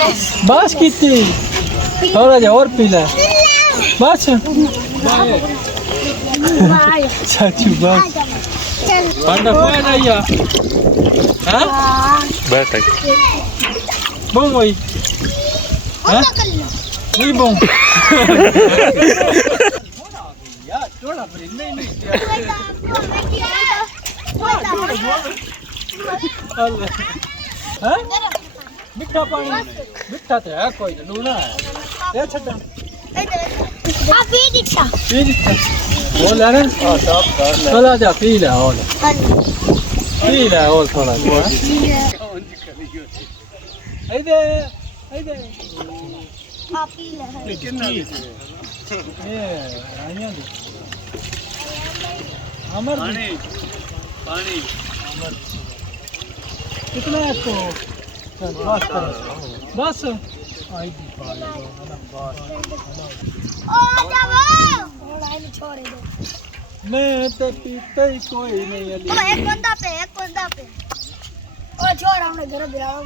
बस कितनी थोड़ा जा और पी ले बस चाचू बस पांडा कोई नहीं है हाँ बैठ बम वही हाँ नहीं बम यार थोड़ा ब्रेक नहीं हाँ मिठा पानी मिठा तो है कोई ना लूना है ये छड्डा पी दिता वो ले रहे चला जा पी ले और थोड़ा इधर पी ले कितना ये आनिया दे अमर पानी अमर कितना है तो बस आई दी ओ जाओ लाइन छोड़ दो मैं तो पीता ही कोई नहीं अली एक बंदा पे ओ छोड़ हमने घर बिरावा